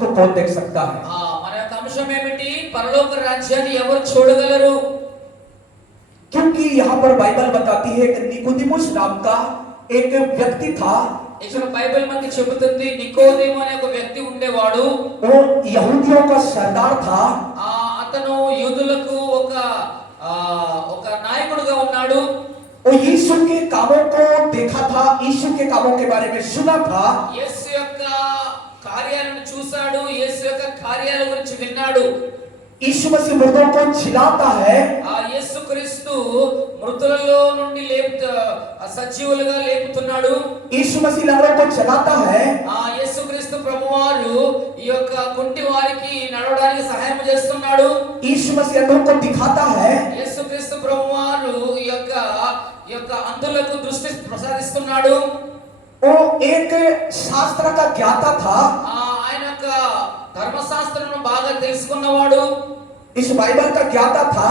को कौन देख सकता है? మన యొక్క అంశం ఏమిటి? పరలోక రాజ్యాన్ని ఎవరు చూడగలరు? क्योंकि यहाँ पर बाइबल बताती है कि निकोदेमुस नाम का एक व्यक्ति था। ఇక్కడ బైబిల్ మనకి చెబుతుంది నికోదేము అనే ఒక వ్యక్తి ఉండేవాడు. वो यहूदियों का सरदार था। అతను యూదులకు ఒక నాయకుడుగా ఉన్నాడు. वो यीशु के कामों को देखा था, यीशु के कामों के बारे में सुना था। యేసు యొక్క కార్యాలను చూశాడు, యేసు యొక్క కార్యాల గురించి విన్నాడు. यीशु मसीह मुर्दों को जिलाता है। యేసుక్రీస్తు మృతులలో నుండి సజీవులుగా లేపుతున్నాడు. यीशु मसीह लंगड़ों को चलाता है। యేసుక్రీస్తు ప్రభువారు ఈ యొక్క కుంటి వారికి నడవడానికి సహాయం చేస్తున్నాడు. यीशु मसीह अंधों को दिखाता है। యేసుక్రీస్తు ప్రభువారు ఈ యొక్క అంధులకు దృష్టి ప్రసాదిస్తున్నాడు. वो एक शास्त्र का ज्ञाता था। ఆయన యొక్క ధర్మశాస్త్రమును బాగా తెలుసుకున్నవాడు. इस बाइबल का ज्ञाता था।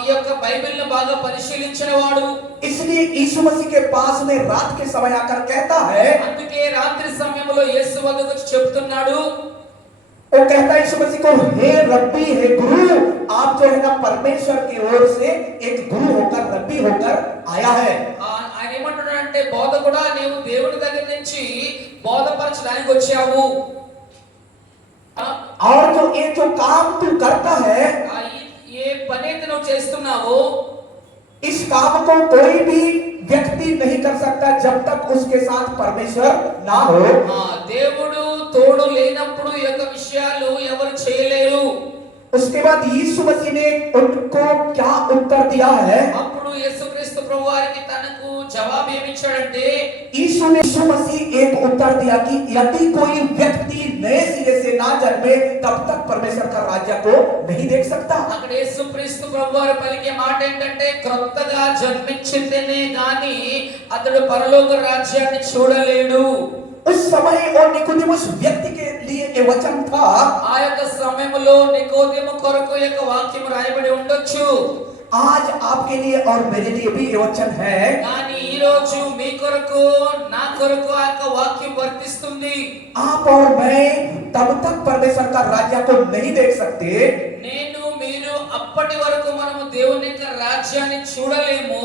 ఈ యొక్క బైబిల్ని బాగా పరిశీలించినవాడు. इसलिए यीशु मसीह के पास में रात के समय आकर कहता है, అందుకే రాత్రి సమయంలో యేసు వద్దకు వచ్చి చెప్తున్నాడు. वो कहता है यीशु मसीह को, हे रब्बी, हे गुरु, आप जो है ना परमेश्वर की ओर से एक गुरु होकर, रब्बी होकर आया है। ఆయన ఏమంటున్నాడంటే, బోధకుడా, నీవు దేవుని దగ్గర నుంచి బోధపరచడానికి వచ్చావు. और जो काम तू करता है, ఏ పనైతే నువ్వు చేస్తున్నావో, इस काम को कोई भी व्यक्ति नहीं कर सकता जब तक उसके साथ परमेश्वर ना हो। దేవుడు తోడు లేనప్పుడు ఈ యొక్క విషయాలు ఎవరు చేయలేరు. उसके बाद यीशु मसीह ने उनको क्या उत्तर दिया है? అప్పుడు యేసుక్రీస్తు ప్రభువారికి తనకు జవాబు ఏమిచ్చాడంటే, यीशु मसीह एक उत्तर दिया कि यदि कोई व्यक्ति नए सिरे से ना जन्मे तब तक परमेश्वर का राज्य को नहीं देख सकता। అక్కడ యేసుక్రీస్తు ప్రభువారు పలికే మాట ఏంటంటే, క్రొత్తగా జన్మించితేనే గాని అతడు పరలోక రాజ్యాన్ని చూడలేడు. उस समय और निकोदेमुस व्यक्ति के लिए ये वचन था। ఆ యొక్క సమయంలో నికోదేము కొరకు యొక్క వాక్యం రాయబడి ఉండొచ్చు. आज आपके लिए और मेरे लिए भी ये वचन है। కానీ ఈ రోజు మీ కొరకు, నా కొరకు ఆ యొక్క వాక్యం వర్తిస్తుంది. आप और मैं तब तक परमेश्वर का राज्य को नहीं देख सकते నేను మీరు అప్పటి వరకు మనము దేవుని యొక్క రాజ్యాన్ని చూడలేము,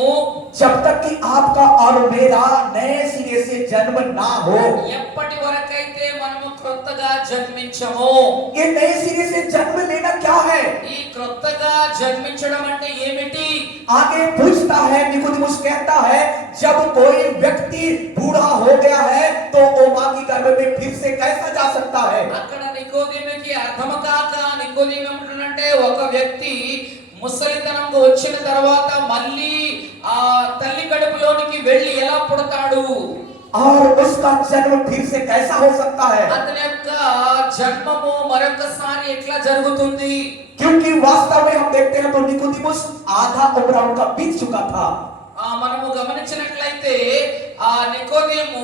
जब तक कि आपका और मेरा नए सिरे से जन्म ना हो। ఎప్పటి వరకైతే మనము క్రొత్తగా జన్మించము. ये नए सिरे से जन्म लेना क्या है? ఈ క్రొత్తగా జన్మించడం అంటే ఏమిటి? आगे पूछता है, निकोदेमुस कहता है, जब कोई व्यक्ति बूढ़ा हो गया है तो वो मां की गर्भ में फिर से कैसा जा सकता है? అక్కడ నికోదేముకి అర్థం కాక నికోదేము ఏమంటున్నాడంటే, ఒక వ్యక్తి ముసలితనంకు వచ్చిన తర్వాత మళ్ళీ ఆ తల్లి కడుపులోనికి వెళ్ళి ఎలా పుడతాడు? और उसका जन्म फिर से कैसा हो सकता है? అతని యొక్క జన్మము మరొకసారి ఎట్లా జరుగుతుంది? क्योंकि वास्तव में हम देखते हैं तो निकोदेमुस आधा उम्र उनका बीत चुका था। మనము గమనించినట్లయితే ఆ నికోదేము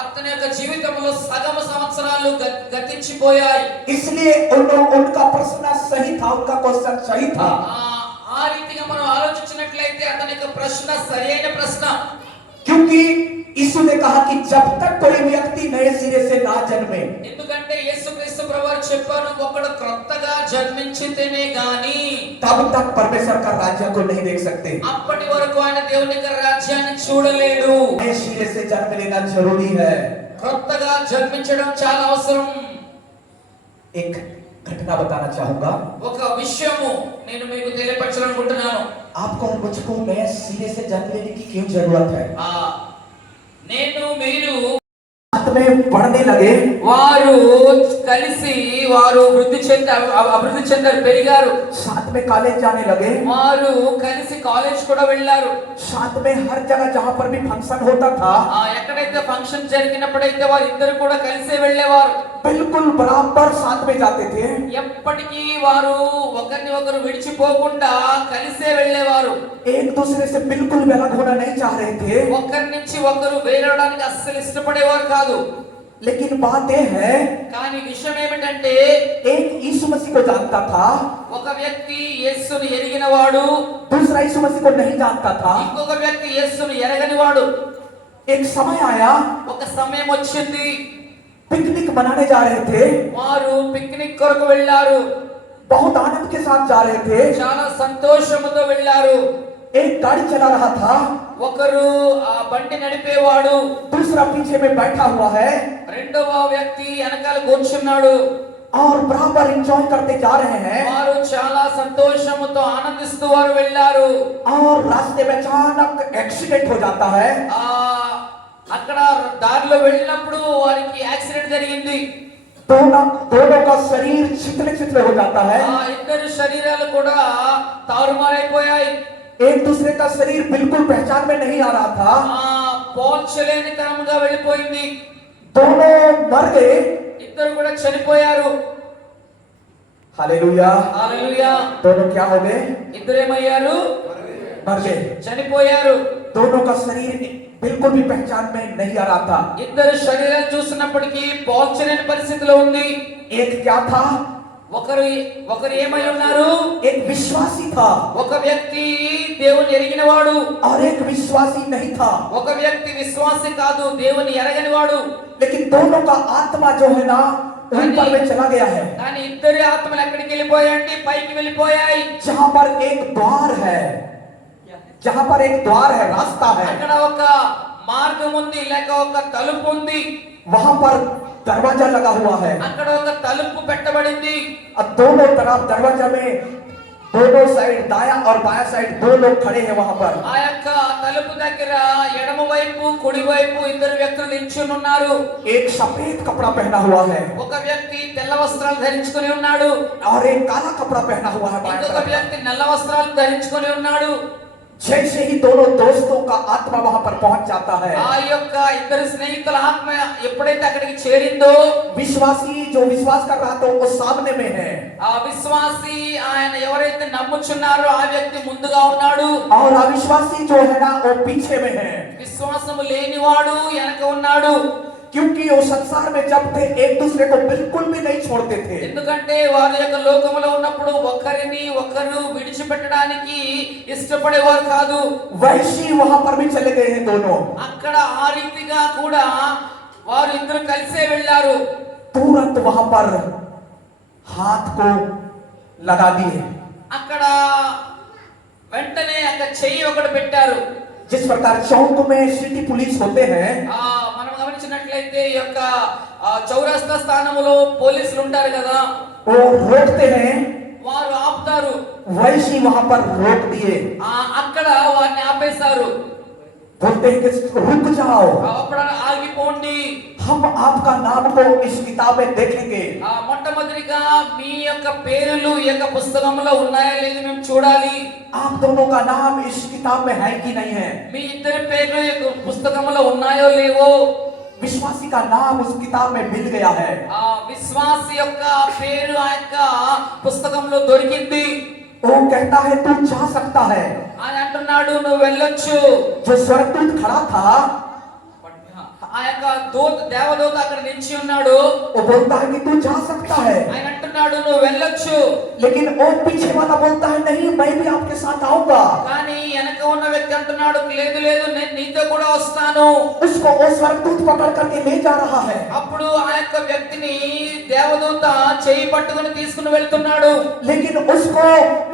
అతని యొక్క జీవితంలో సగం సంవత్సరాలు గతించిపోయాయి. इसलिए उनका प्रश्न सही था, उनका क्वेश्चन सही था। ఆ రీతిగా మనం ఆలోచించినట్లయితే అతని యొక్క ప్రశ్న సరైన ప్రశ్న. क्योंकि यीशु ने कहा कि जब तक कोई व्यक्ति नए सिरे से ना जन्मे, ఎందుకంటే యేసుక్రీస్తు ప్రభువారు చెప్పారు, ఒకడు క్రొత్తగా జన్మించితేనే గాని तब तक परमेश्वर का राज्य को नहीं देख सकते। అప్పటి వరకు ఆయన దేవుని యొక్క రాజ్యాన్ని చూడలేడు. नए सिरे से जन्म लेना जरूरी है। క్రొత్తగా జన్మించడం చాలా అవసరం. एक घटना बताना चाहूंगा। ఒక విషయము నేను మీకు తెలియపరచాలనుకుంటున్నాను. आपको और मुझको नए सिरे से जन्म लेने की क्यों जरूरत है? నేను మీరు साथ में पढ़ने लगे, వారు కలిసి వారు అభివృద్ధి చెందారు, పెరిగారు. साथ में कॉलेज जाने लगे, వారు కలిసి కాలేజ్ కూడా వెళ్ళారు. साथ में हर जगह जहां पर भी फंक्शन होता था ఎక్కడైతే ఫంక్షన్ జరిగినప్పుడైతే వారు ఇద్దరు కూడా కలిసే వెళ్ళేవారు. बिल्कुल बराबर साथ में जाते थे। ఎప్పటికీ వారు ఒకరిని ఒకరు విడిచిపోకుండా కలిసే వెళ్ళేవారు. एक दूसरे से बिल्कुल भी अलग होना नहीं चाह रहे थे। ఒకరి నుంచి ఒకరు వేరవడానికి అస్సలు ఇష్టపడేవారు కాదు. लेकिन बात यह है, కానీ విషయం ఏమిటంటే, एक यीशु मसीह को जानता था, ఒక వ్యక్తి యేసుని ఎరిగినవాడు, दूसरा यीशु मसीह को नहीं जानता था। ఇంకొక వ్యక్తి యేసుని ఎరగనివాడు. एक समय आया, ఒక సమయం వచ్చింది, पिकनिक मनाने जा रहे थे, వారు పిక్నిక్ కొరకు వెళ్ళారు. बहुत आनंद के साथ जा रहे थे। చాలా సంతోషముతో వెళ్ళారు. एक गाड़ी चला रहा था, ఒకరు ఆ బండి నడిపేవాడు, दूसरा पीछे में बैठा हुआ है రెండవ వ్యక్తి వెనకాల కూర్చున్నాడు. और बराबर एंजॉय करते जा रहे हैं। వారు చాలా సంతోషముతో ఆనందిస్తూ వారు వెళ్ళారు. और रास्ते में अचानक एक्सीडेंट हो जाता है। ఆ అక్కడ దారిలో వెళ్ళినప్పుడు వారికి యాక్సిడెంట్ జరిగింది. दोनों का शरीर छितले छितले हो जाता है। ఆ ఇద్దరు శరీరాలు కూడా తారుమారైపోయాయి. एक दूसरे का शरीर बिल्कुल पहचान में नहीं आ रहा था। ఆ పోల్చలేని తరముగా వెళ్ళిపోయింది. दोनों मर गए। ఇద్దరు కూడా చనిపోయారు. हालेलुया। హల్లెలూయా. दोनों क्या हो गए? ఇద్దరు ఏమయ్యారు? मर गए। చనిపోయారు. दोनों का शरीर बिल्कुल भी पहचान में नहीं आ रहा था। ఇద్దరు శరీరాలు చూసినప్పటికీ పోల్చలేని పరిస్థితిలో ఉంది. एक क्या था? ఒకరు ఏమై ఉన్నారు? एक विश्वासी था ఒక వ్యక్తి దేవుని ఎరిగినవాడు. और एक विश्वासी नहीं था। ఒక వ్యక్తి విశ్వాసి కాదు, దేవుని ఎరగనివాడు. लेकिन दोनों का आत्मा जो है ना ऊपर में चला गया है। కానీ ఇద్దరి ఆత్మలు ఎక్కడికి వెళ్ళిపోయాయండి? పైకి వెళ్ళిపోయాయి. जहां पर एक द्वार है, जहां पर एक द्वार है, रास्ता है, అక్కడ ఒక మార్గం ఉంది, లేక ఒక తలుపు ఉంది. वहां पर दरवाजा लगा हुआ है। అక్కడ ఒక తలుపు పెట్టబడింది. अब दोनों तरफ दरवाजा में दोनों साइड दाया और बाया साइड दो लोग खड़े हैं वहां पर। ఆ యొక్క తలుపు దగ్గర ఎడమ వైపు కుడి వైపు ఇద్దరు వ్యక్తులు నిల్చుని ఉన్నారు. एक सफेद कपड़ा पहना हुआ है ఒక వ్యక్తి తెల్ల వస్త్రాలు ధరించుకొని ఉన్నాడు. और एक काला कपड़ा पहना हुआ है बाएं ఇంకొక तरफ। వ్యక్తి నల్ల వస్త్రాలు ధరించుకొని ఉన్నాడు. जैसे ही दोनों दोस्तों का आत्मा वहां पर पहुंच जाता है, ఆ యొక్క ఇద్దరు స్నేహితుల ఆత్మ ఎప్పుడైతే అక్కడికి చేరిందో, विश्वासी जो विश्वास कर रहा था वो सामने में है ఆ విశ్వాసి ఆయన ఎవరైతే నమ్ముచున్నారో ఆ వ్యక్తి ముందుగా ఉన్నాడు. और अविश्वासी जो है ना वो पीछे में है। విశ్వాసము లేనివాడు వెనక ఉన్నాడు. क्योंकि वो संसार में जब थे एक दूसरे को बिल्कुल भी नहीं छोड़ते थे। ఎందుకంటే వారి యొక్క లోకములో ఉన్నప్పుడు ఒకరిని ఒకరు విడిచిపెట్టడానికి ఇష్టపడేవారు కాదు. वैसी वहां पर भी चले गए हैं दोनों। అక్కడ ఆ రీతిగా కూడా వారు ఇద్దరు కలిసే వెళ్ళారు. तुरंत वहां पर हाथ को लगा दिए। అక్కడ వెంటనే అక్కడ చెయ్యి ఒకటి పెట్టారు. जिस प्रकार चौक में सिटी पुलिस होते हैं, మనం గమనించినట్లయితే ఈ యొక్క చౌరస్తా స్థానంలో పోలీసులు ఉంటారు కదా, वो रोकते हैं, వారు ఆపుతారు. वैसे ही वहां पर रोक दिए। అక్కడ వారిని ఆపేశారు. बोलते हैं कि रुक जाओ, అప్పుడు ఆగిపోండి. हम आपका नाम को इस किताब में देखेंगे। మొట్టమొదటిగా మీ యొక్క పేర్లు ఈ యొక్క పుస్తకంలో ఉన్నాయా లేదు మేము చూడాలి. आप दोनों का नाम इस किताब में है कि नहीं है? మీ ఇద్దరి పేర్లు ఈ యొక్క పుస్తకంలో ఉన్నాయో లేవో. विश्वासी का नाम उस किताब में मिल गया है। విశ్వాసి యొక్క పేరు ఆ యొక్క పుస్తకంలో దొరికింది. वो कहता है तू जा सकता है। ఆయన అంటున్నాడు నువ్వు వెళ్ళొచ్చు. जो स्वर्गदूत खड़ा था ఆ యొక్క దేవదూత అక్కడ నిలిచి ఉన్నాడు. वो बोलता है कि तू जा सकता है, ఆయన అంటున్నాడు నువ్వు వెళ్ళొచ్చు. लेकिन वो पीछे वाला बोलता है नहीं, मैं भी आपके साथ आऊंगा। కానీ వెనక ఉన్న వ్యక్తి అంటున్నాడు లేదు లేదు నేను నీతో కూడా వస్తాను. उसको वो स्वर्गदूत पकड़ करके ले जा रहा है। అప్పుడు ఆ యొక్క వ్యక్తిని దేవదూత చేయి పట్టుకొని తీసుకుని వెళ్తున్నాడు. लेकिन उसको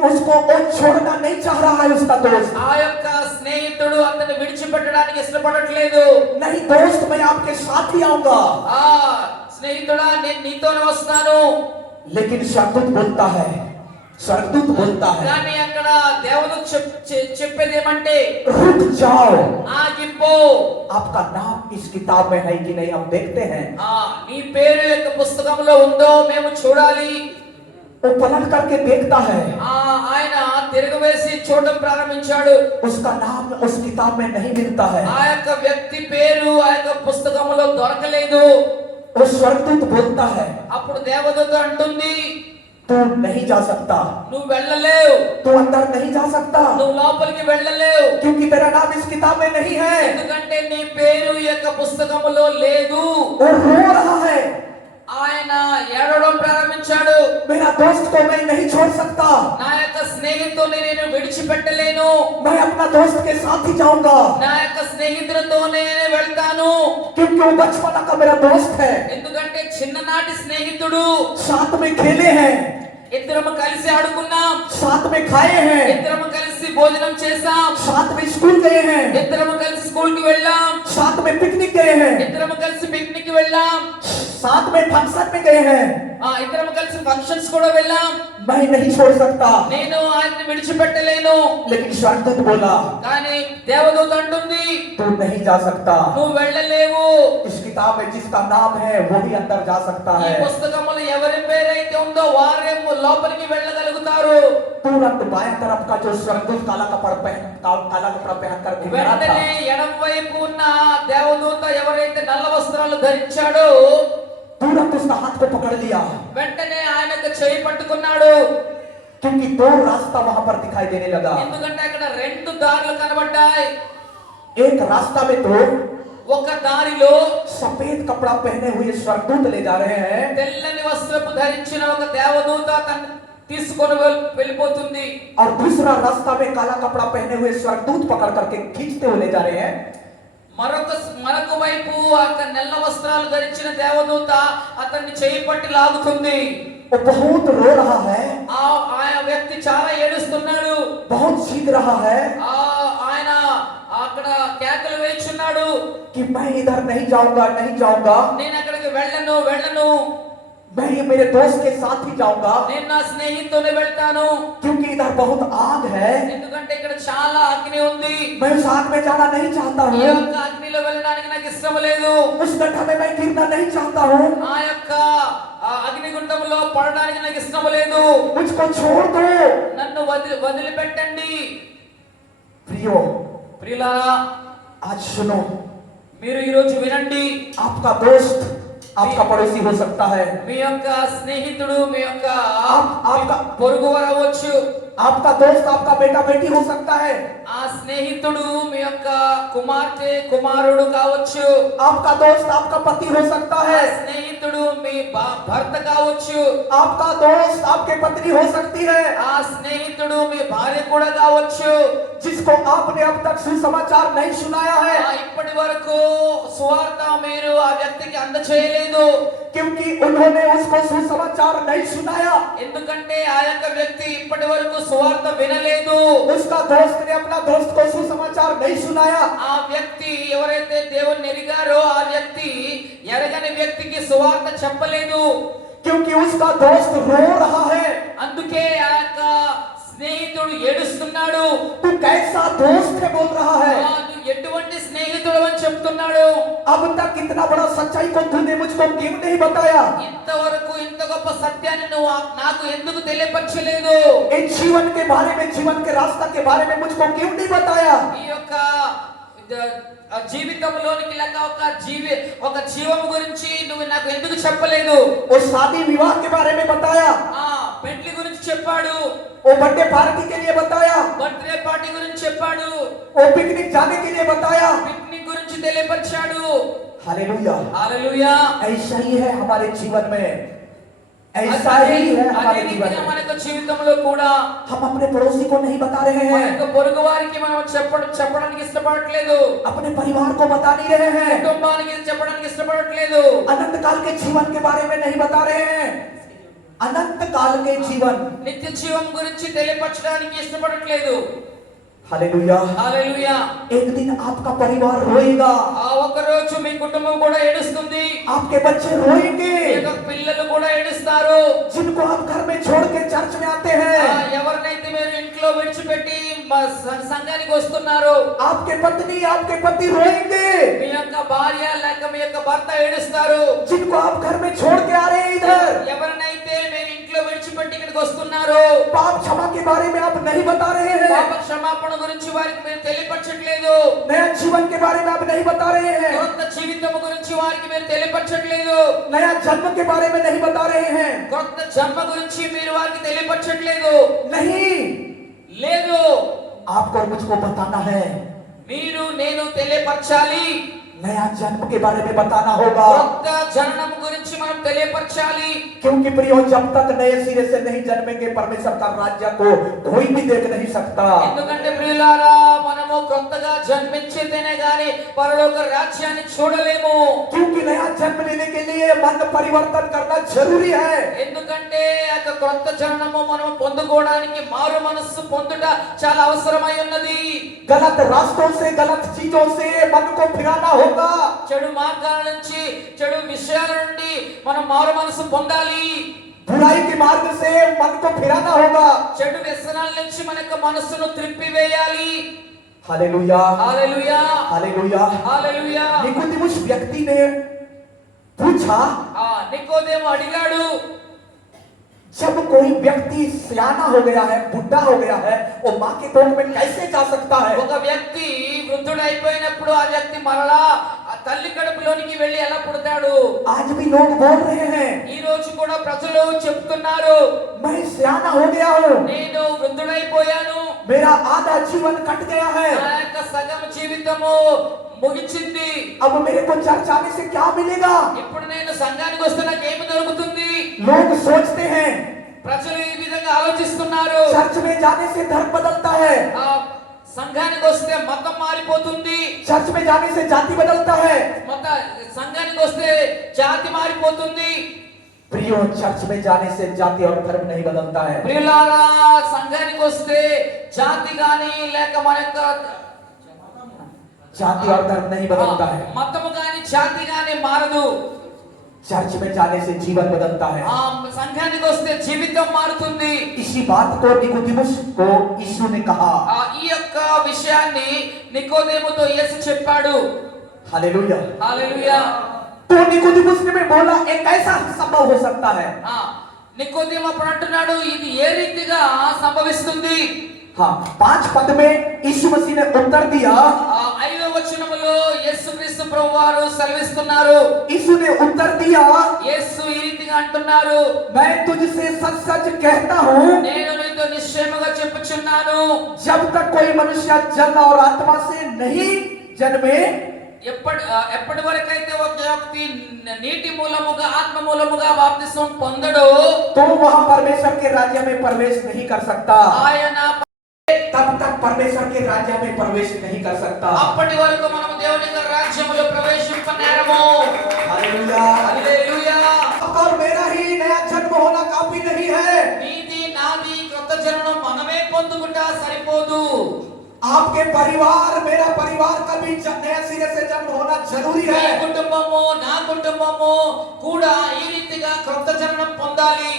उसको वो छोड़ना नहीं चाह रहा है उसका दोस्त। ఆ యొక్క స్నేహితుడు అతన్ని విడిచిపెట్టడానికి ఇష్టపడట్లేదు. नहीं दोस्त, मैं आपके साथ ही आऊंगा। స్నేహితుడా నేను నీతోనే వస్తాను. लेकिन स्वर्गदूत बोलता है, स्वर्गदूत बोलता है కానీ అక్కడ దేవదూత చెప్పేది ఏమంటే रुक जाओ, ఆగిపో. आपका नाम इस किताब में है कि नहीं हम देखते हैं। నీ పేరు యొక్క పుస్తకంలో ఉందో మేము చూడాలి. वो पलट करके देखता है, ఆయన తిరగవేసి చూడడం ప్రారంభించాడు. उसका नाम उस किताब में नहीं मिलता है। ఆ యొక్క వ్యక్తి పేరు ఆ యొక్క పుస్తకంలో దొరకలేదు. वो स्वर्गदूत बोलता है అప్పుడు దేవదూత అంటుంది तू नहीं जा सकता, నువ్వు వెళ్ళలేవు, तू अंदर नहीं जा सकता, నువ్వు లోపలికి వెళ్ళలేవు. क्योंकि तेरा नाम इस किताब में नहीं है। ఎందుకంటే నీ పేరు ఈ యొక్క పుస్తకములో లేదు. वो रो रहा है, ఆయన ఏడవడం ప్రారంభించాడు. मेरा दोस्त को मैं नहीं छोड़ सकता, నా యొక్క స్నేహితుడిని నేను విడిచిపెట్టలేను. मैं अपना दोस्त के साथ ही जाऊंगा, నా యొక్క స్నేహితులతోనే వెళ్తాను. क्योंकि वो बचपन का मेरा दोस्त है, ఎందుకంటే చిన్ననాటి స్నేహితుడు. साथ में खेले हैं, ఇద్దరము కలిసి ఆడుకున్నాం, साथ में खाए हैं, ఇద్దరము కలిసి భోజనం చేసాం, साथ में स्कूल गए हैं, ఇద్దరము కలిసి స్కూల్ కి వెళ్ళాం, साथ में पिकनिक गए हैं, ఇద్దరము కలిసి పిక్నిక్ కి వెళ్ళాం, साथ में फंक्शन में गए हैं, ఇద్దరము కలిసి ఫంక్షన్స్ కూడా వెళ్ళాం. मैं नहीं छोड़ सकता। నేను ఆయన్ని విడిచిపెట్టలేను. लेकिन स्वर्गदूत बोला, కానీ దేవదూత అంటుంది, तू नहीं जा सकता, నువ్వు వెళ్ళలేవు. इस किताब में जिसका नाम है वो ही अंदर जा सकता ఈ है। పుస్తకములో ఎవరి పేరైతే ఉందో వారే లోపలికి వెళ్ళగలుగుతారు. तुरंत बाएं तरफ का जो स्वर्गदूत काला कपड़ा पहन कर घूम रहा था, వెంటనే ఎడమ వైపు ఉన్న దేవదూత ఎవరైతే నల్ల వస్త్రాలు ధరించాడో तुरंत उसका हाथ को पकड़ लिया, వెంటనే ఆయనకు చేయి పట్టుకున్నాడు. क्योंकि दो रास्ता वहां पर दिखाई देने लगा। ఎందుకంటే అక్కడ రెండు దారులు కనబడ్డాయి. एक रास्ता में तो ఒక దారిలో सफेद कपड़ा पहने हुए स्वर्गदूत ले जा रहे हैं, తెల్లని వస్త్రపు ధరించిన ఒక దేవదూత తను తీసుకొని వెళ్ళిపోతుంది. और दूसरा रास्ता में काला कपड़ा पहने हुए स्वर्गदूत पकड़ करके खींचते हुए ले जा रहे हैं। మరొక వైపు అక్కడ నల్ల వస్త్రాలు ధరించిన దేవదూత అతన్ని చేయి పట్టి లాగుతుంది. वो बहुत रो रहा है, ఆ వ్యక్తి చాలా ఏడుస్తున్నాడు. बहुत चीख रहा है ఆయన అక్కడ కేకలు వేస్తున్నాడు, कि मैं इधर नहीं जाऊंगा, नहीं जाऊंगा, నేను అక్కడికి వెళ్ళను, मैं ये मेरे दोस्त के साथ ही जाऊंगा, నేను నా స్నేహితుడితో వెళ్తాను. क्योंकि इधर बहुत आग है, ఎందుకంటే ఇక్కడ చాలా అగ్ని ఉంది. मैं उस आग में जाना नहीं चाहता ఈ हूँ, యొక్క అగ్నిలో వెళ్ళడానికి నాకు ఇష్టం లేదు. उस गड्ढा में मैं गिरना नहीं चाहता हूँ, ఆ యొక్క అగ్నిగుండంలో పడడానికి నాకు ఇష్టం లేదు. मुझको छोड़ दो। నన్ను వదిలిపెట్టండి. प्रियो, ప్రియులారా, आज सुनो, మీరు ఈ రోజు వినండి. आपका दोस्त आपका पड़ोसी हो सकता है, మీ యొక్క స్నేహితుడు మీ యొక్క आपका పొరుగువారు అవ్వచ్చు. आपका दोस्त आपका बेटा बेटी हो सकता है, ఆ స్నేహితుడు మీ యొక్క కుమార్తె కుమారుడు కావచ్చు. आपका दोस्त आपका पति हो सकता ఆ है, స్నేహితుడు మీ భర్త కావచ్చు. आपका दोस्त आपके पत्नी हो सकती है, ఆ స్నేహితుడు మీ భార్య కూడా కావచ్చు. जिसको आपने अब तक सुसमाचार नहीं सुनाया है, ఇప్పటి వరకు సువార్త మీరు ఆ వ్యక్తికి అందచేయలేదు. क्योंकि उन्होंने उसको सुसमाचार नहीं सुनाया, ఎందుకంటే ఆ యొక్క వ్యక్తి ఇప్పటి వరకు సువార్త వినలేదు. उसका दोस्त ने अपना दोस्त को सुसमाचार नहीं सुनाया, ఆ వ్యక్తి ఎవరైతే దేవుణ్ణి ఎరిగారో ఆ వ్యక్తి ఎరగని వ్యక్తికి సువార్త చెప్పలేదు. क्योंकि उसका दोस्त रो रहा है। అందుకే ఆ యొక్క స్నేహితుడు ఏడుస్తున్నాడు. तू कैसा दोस्त है बोल रहा है, నువ్వు ఎటువంటి స్నేహితుడు అని చెప్తున్నాడు. अब तक इतना बड़ा सच्चाई को तूने मुझको क्यों नहीं बताया, ఇంతవరకు ఇంత గొప్ప సత్యాన్ని నువ్వు నాకు ఎందుకు తెలియపరచలేదు. इन जीवन के बारे में, जीवन के रास्ता के बारे में मुझको क्यों नहीं बताया। ఈ యొక్క జీవితంలోనికి లేక ఒక జీవం గురించి నువ్వు నాకు ఎందుకు చెప్పలేదు. वो शादी विवाह के बारे में बताया, పెళ్లి గురించి చెప్పాడు, वो बर्थडे पार्टी के लिए बताया, బర్త్డే పార్టీ గురించి చెప్పాడు, वो पिकनिक जाने के लिए बताया। పిక్నిక్ గురించి తెలియపరిచాడు. हालेलुया, హల్లెలూయా. ऐसा ही है हमारे जीवन में, ऐसा ही है हमारे जीवन में। మన యొక్క జీవితంలో కూడా हम अपने पड़ोसी को नहीं बता रहे మన हैं, యొక్క పొరుగు వారికి మనం చెప్పడానికి ఇష్టపడట్లేదు. अपने परिवार को बता नहीं रहे हैं, కుటుంబానికి చెప్పడానికి ఇష్టపడట్లేదు. अनंत काल के जीवन के बारे में नहीं बता रहे हैं, अनंत काल के जीवन। నిత్య జీవం గురించి తెలియపరచడానికి ఇష్టపడట్లేదు. हालेलुया, హల్లెలూయా. एक दिन आपका परिवार रोएगा, ఒక రోజు మీ కుటుంబం కూడా ఏడుస్తుంది. आपके बच्चे रोएंगे, మీ యొక్క పిల్లలు కూడా ఏడుస్తారు. जिनको आप घर में छोड़ के चर्च में आते हैं। ఎవరినైతే మీరు ఇంట్లో విడిచిపెట్టి సంఘానికి వస్తున్నారో आपके पत्नी, आपके पति रोएंगे, మీ యొక్క భార్య లేక మీ యొక్క భర్త ఏడుస్తారు. जिनको आप घर में छोड़ के आ रहे हैं इधर। ఎవరినైతే మీరు ఇంట్లో విడిచిపెట్టి ఇక్కడికి వస్తున్నారో पाप क्षमा के बारे में आप नहीं बता रहे हैं, పాప క్షమాపణ గురించి వారికి మీరు తెలియపరచట్లేదు. नया जीवन के बारे में आप नहीं बता रहे हैं, కొత్త జీవితం గురించి వారికి మీరు తెలియపరచట్లేదు. नया जन्म के बारे में नहीं बता रहे हैं। కొత్త జన్మ గురించి మీరు వారికి తెలియపరచట్లేదు. नहीं, లేదు, आपको और मुझको बताना है। మీరు నేను తెలియపరచాలి. नया जन्म के बारे में बताना होगा, కొత్త జననం గురించి మనం తెలియపరచాలి. क्योंकि प्रियो जब तक नए सिरे से नहीं जन्मेंगे परमेश्वर का राज्य को कोई भी देख नहीं सकता। ఎందుకంటే ప్రియులారా మనము కొత్తగా జన్మించితేనే గాని పరలోక రాజ్యాన్ని చూడలేము. क्योंकि नया जन्म लेने के लिए मन परिवर्तन करना जरूरी है। ఎందుకంటే ఆ కొత్త జననము మనం పొందుకోవడానికి మారు మనస్సు పొందుట చాలా అవసరమై ఉన్నది. गलत रास्तों से गलत चीजों से मन को फिराना होगा। చెడు మార్గాల నుంచి చెడు విషయాల నుండి మనం మారు మనసు పొందాలి. बुराई के मार्ग से मन को फिराना होगा। చెడు వ్యసనాల నుంచి మన యొక్క మనస్సును త్రిప్పివేయాలి. हालेलुया, హల్లెలూయా, हालेलुया। హల్లెలూయా. निकोदेमुस व्यक्ति ने पूछा, నికోదేము అడిగాడు, जब कोई व्यक्ति सियाना हो गया है, बुढ़ा हो गया है, वो माँ के कोख में कैसे जा सकता है? ఒక వ్యక్తి వృద్ధుడైపోయినప్పుడు ఆ వ్యక్తి మరలా ఆ తల్లి కడుపులోనికి వెళ్ళి ఎలా పుడతాడు? आज भी लोग बोल रहे हैं, ఈ రోజు కూడా ప్రజలు చెప్తున్నారు, मैं सियाना हो गया हूँ, నేను వృద్ధుడైపోయాను, मेरा आधा जीवन कट गया है, నా యొక్క సగం జీవితము ముగిచింది, अब मेरे को चर्च आने से क्या मिलेगा? ఇప్పుడు నేను సంఘానికి వస్తే నాకు ఏమి దొరుకుతుంది? लोग सोचते हैं, ప్రజలు ఈ విధంగా ఆలోచిస్తున్నారు. चर्च में जाने से धर्म बदलता है, ఆ సంఘానికి వస్తే మతం మారిపోతుంది, चर्च में जाने से जाति बदलता है। సంఘానికి వస్తే జాతి మారిపోతుంది. प्रियो, चर्च में जाने से जाति और धर्म नहीं बदलता है। ప్రియులారా సంఘానికి వస్తే జాతి గాని లేక మన యొక్క जाति और धर्म नहीं बदलता है। మతము గాని జాతి గాని మారదు. चर्च में जाने से जीवन बदलता है। సంఘానికి వస్తే జీవితం మారుతుంది. इसी बात को निकोदेमुस को यीशु ने कहा। ఈ యొక్క విషయాన్ని నికోదేముతో యేసు చెప్పాడు. हालेलुया, హల్లెలూయా. तो निकोदेमुस ने बोला, एक कैसा संभव हो सकता है? నికోదేము అప్పుడు అంటున్నాడు, ఇది ఏ రీతిగా సంభవిస్తుంది? हाँ, 5 पद में यीशु मसीह ने उत्तर दिया। 5వ వచనములో యేసుక్రీస్తు ప్రభువారు సెలవిస్తున్నారు. यीशु ने उत्तर दिया, యేసు ఈ రీతిగా అంటున్నారు, मैं तुझसे सच सच कहता हूँ, నేను నీతో నిశ్చయముగా చెప్పుచున్నాను, जब तक कोई मनुष्य जल और आत्मा से नहीं जन्मे, ఎప్పటి వరకైతే ఒక వ్యక్తి నీటి మూలముగా ఆత్మ మూలముగా బాప్తిస్మం పొందడో तो वह परमेश्वर के राज्य में प्रवेश नहीं कर सकता। ఆయన तब तक परमेश्वर के राज्य में प्रवेश नहीं कर सकता। అప్పటి వరకు మనం దేవుని యొక్క రాజ్యములో ప్రవేశింపనేరము. हालेलुया, హల్లెలూయా. और मेरा ही नया जन्म होना काफी नहीं है। నీది నాది కొత్త జననం మనమే పొందుకుంటా సరిపోదు. आपके परिवार, मेरा परिवार का भी नया सिरे से जन्म होना जरूरी నీ है। కుటుంబము నా కుటుంబము కూడా ఈ రీతిగా కొత్త జననం పొందాలి.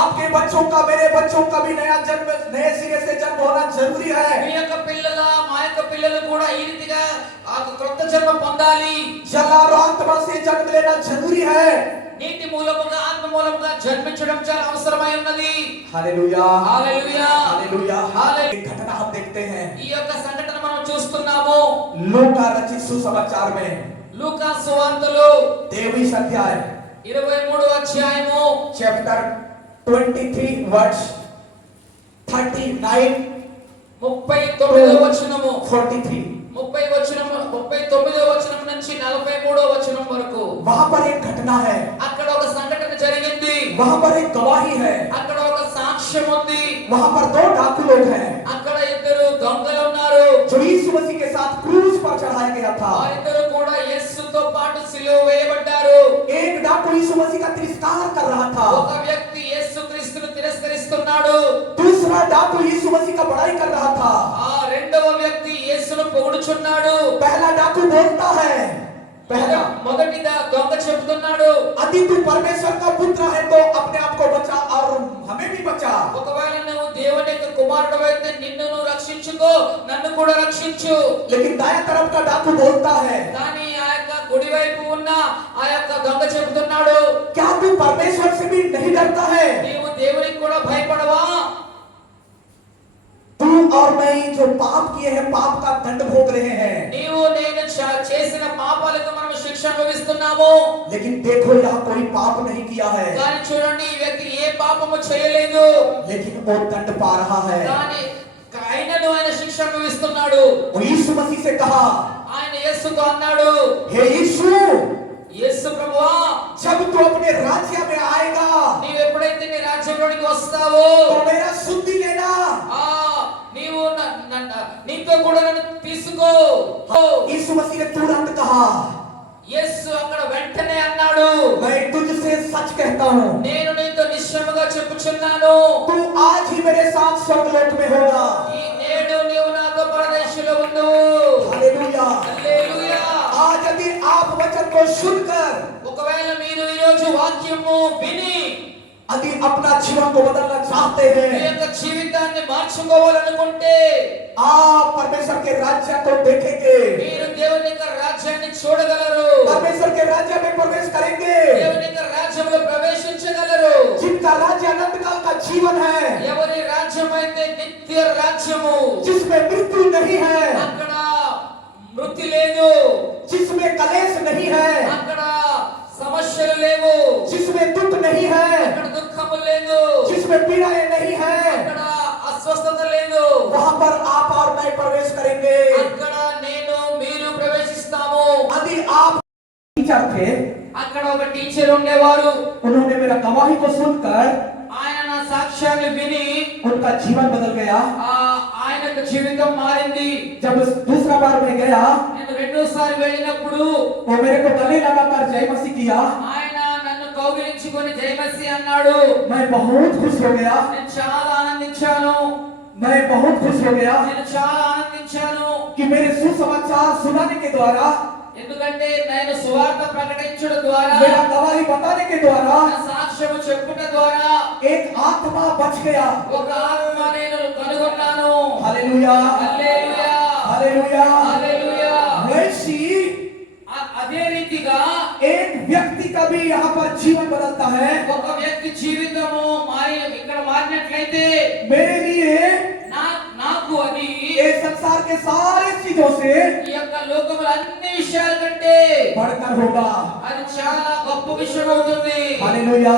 आपके बच्चों का, मेरे बच्चों का भी नया जन्म, नए सिरे से जन्म होना जरूरी है। మీ యొక్క పిల్లల మా యొక్క పిల్లలు కూడా ఈ రీతిగా ఆ కొత్త జన్మ పొందాలి. जल और आत्मा से जन्म लेना जरूरी है। నీటి మూలముగా ఆత్మ మూలముగా జన్మించడం చాలా అవసరమై ఉన్నది. हालेलुया, హల్లెలూయా, हालेलुया। हालेलुया। एक घटना हम देखते हैं ఈ యొక్క సంఘటన మనం చూస్తున్నాము. लूका रचित सुसमाचार में లూకా సువార్తలో 23 अध्याय 23వ అధ్యాయము चैप्टर 23 वर्स 39 39వ వచనము 43 39వ వచనం నుంచి 43వ వచనం వరకు वहां पर एक घटना है, అక్కడ ఒక సంఘటన జరిగింది. वहां पर एक गवाही है, అక్కడ ఒక సాక్ష్యం ఉంది. वहां पर 2 डाकू लोग हैं అక్కడ ఇద్దరు దొంగలు ఉన్నారు. जो यीशु मसीह के साथ क्रूस पर चढ़ाया गया था। ఆ ఇద్దరు కూడా యేసుతో పాటు సిలువ వేయబడ్డారు. एक डाकू यीशु मसीह का तिरस्कार कर रहा था, ఒక వ్యక్తి యేసుక్రీస్తును తిరస్కరిస్తున్నాడు. दूसरा डाकू यीशु मसीह का बड़ाई कर रहा था। ఆ రెండవ వ్యక్తి యేసును పొగుడుచున్నాడు. पहला डाकू बोलता है, पहला, మొదటిగా దొంగ చెబుతున్నాడు, यदि तू परमेश्वर का पुत्र है तो अपने आप को बचा और हमें भी बचा। ఒకవేళ నువ్వు దేవుని యొక్క కుమారుడవైతే నిన్ను నువ్వు రక్షించుకో, నన్ను కూడా రక్షించు. लेकिन दाया तरफ का डाकू बोलता है, కానీ ఆ యొక్క కుడివైపు ఉన్న ఆ యొక్క దొంగ చెబుతున్నాడు, क्या तू परमेश्वर से भी नहीं डरता है? నీవు దేవునికి కూడా భయపడవా? तू और मैं जो पाप किए हैं, पाप का दंड भोग रहे हैं। నీవు నేను చేసిన పాపాలకు మనం శిక్ష అనుభవిస్తున్నాము. लेकिन देखो, यहाँ कोई पाप नहीं किया है, కానీ చూడండి ఈ వ్యక్తి ఏ పాపము చేయలేదు. लेकिन वो दंड पा रहा है। కానీ ఆయనను ఆయన శిక్ష అనుభవిస్తున్నాడు. वो यीशु मसीह से कहा, ఆయన యేసు యేసుతో అన్నాడు, हे यीशु, యేసు ప్రభువా, जब तू अपने राज्य में आएगा నీవు ఎప్పుడైతే నీ రాజ్యంలోనికి వస్తావో तो मेरा शुद्धि लेना। ఆ నీవు నీతో కూడా నన్ను తీసుకో. यीशु मसीह ने तुरंत कहा, యేసు అక్కడ వెంటనే అన్నాడు, मैं तुझसे सच कहता हूँ, నేను నీతో నిశ్చయముగా చెప్పుచున్నాను, तू आज ही मेरे साथ स्वर्गलोक में होगा। ఈ నేడు నీవు నాతో పరదేశంలో ఉండువు. हालेलुया। హల్లెలూయా. आज यदि आप वचन को सुनकर ఒకవేళ మీరు ఈ రోజు వాక్యము విని यदि अपना जीवन को बदलना चाहते మీ हैं, యొక్క జీవితాన్ని మార్చుకోవాలనుకుంటే आप परमेश्वर के राज्य को देखेंगे, మీరు దేవుని యొక్క రాజ్యాన్ని చూడగలరు, परमेश्वर के राज्य में प्रवेश करेंगे। దేవుని యొక్క రాజ్యంలో ప్రవేశించగలరు. जिनका राज्य अनंत काल का जीवन है, ఎవరి రాజ్యం అయితే నిత్య రాజ్యము, जिसमें मृत्यु नहीं है, అక్కడ మృతి లేదు, जिसमें कलेश नहीं है, అక్కడ సమస్యలు లేవు, जिसमें दुख नहीं है, అక్కడ దుఃఖము లేదు, जिसमें पीड़ाएं नहीं है, అక్కడ అస్వస్థత లేదు. वहां पर आप और मैं प्रवेश करेंगे। అక్కడ నేను మీరు ప్రవేశిస్తాము. यदि आप टीचर थे, అక్కడ ఒక టీచర్ ఉండేవారు, उन्होंने मेरा गवाही को सुनकर ఆయన నా సాక్ష్యాన్ని విని उनका जीवन बदल गया। ఆయన యొక్క జీవితం మారింది. जब दूसरा बार मैं गया, నేను రెండోసారి వెళ్ళినప్పుడు वो मेरे को गले लगाकर जय मसीह किया। ఆయన నన్ను కౌగిలించుకొని జయమసి అన్నాడు. मैं बहुत खुश हो गया, నేను చాలా ఆనందించాను, मैं बहुत खुश हो गया నేను చాలా ఆనందించాను. कि मेरे सुसमाचार सुनाने के द्वारा, ఎందుకంటే నేను సువార్త ప్రకటించడం ద్వారా, मेरा गवाही बताने के द्वारा నా సాక్ష్యము చెప్పుట ద్వారా एक आत्मा बच गया। ఒక ఆత్మ నేను కనుగొన్నాను. हालेलुया, హల్లెలూయా, हालेलुया। హల్లెలూయా. वैसी అదే రీతిగా एक व्यक्ति का भी यहाँ पर जीवन बदलता है। ఒక వ్యక్తి జీవితము ఇక్కడ మారినట్లయితే मेरे लिए నాకు అది ये संसार के सारे चीजों से ఈ యొక్క లోకముల అన్ని విషయాల కంటే बढ़कर होगा। అది చాలా గొప్ప విషయం అవుతుంది. हालेलुया,